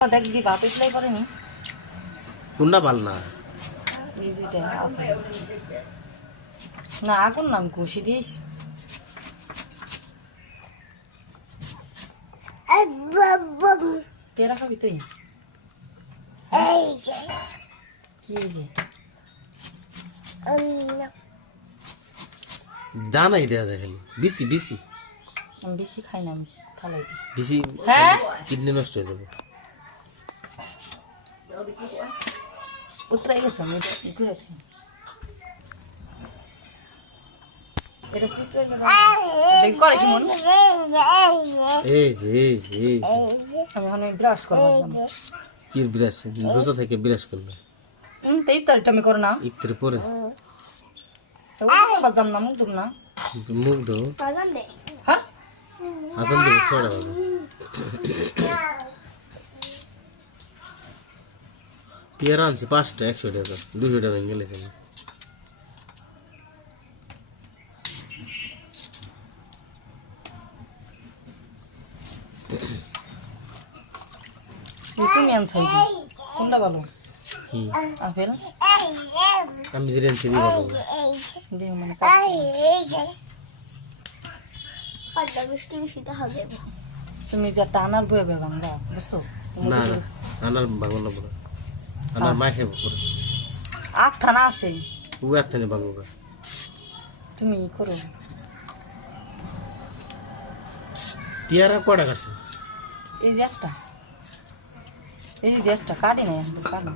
দেখ দি বাপ এসলাই করেনি কোনটা ভাল না না আগুন না আমি ঘষি দিয়েছি তেরা খাবি তুই কি যে দানাই দেওয়া যায় খালি বেশি বেশি আমি বেশি খাই না আমি ফালাই দিই বেশি হ্যাঁ কিডনি নষ্ট হয়ে যাবে উতরাই গেছে আমি এটা ঘুরে থাকি এটা সিক্রেট দেখ করে কি মন এই যে আমি এখন ব্রাশ করবো কি বিরাস রোজা থেকে বিরাস করবে তো ইফতারিটা আমি করো না ইফতার পরে তো বাজাম না মুখ দুম না মুখ দো হ্যাঁ আজান দেবে ছড়া বাবা পেয়ারা আনছি 5টা 100 টাকা 200 টাকা ভেঙে গেছে তুমি আনছাই কোনটা ভালো আপেল আমি যে রেঞ্চে দিয়ে দেবো দেহ মানে তুমি যে টানার বয়ে ভাঙা বুঝছো না না আনার ভাঙো না পুরো আনার মা খেয়ে পুরো আখ থানা আছে ও এত নেই ভাঙো তুমি করো পেয়ারা কটা কাছে এই যে একটা কাটি না কাটো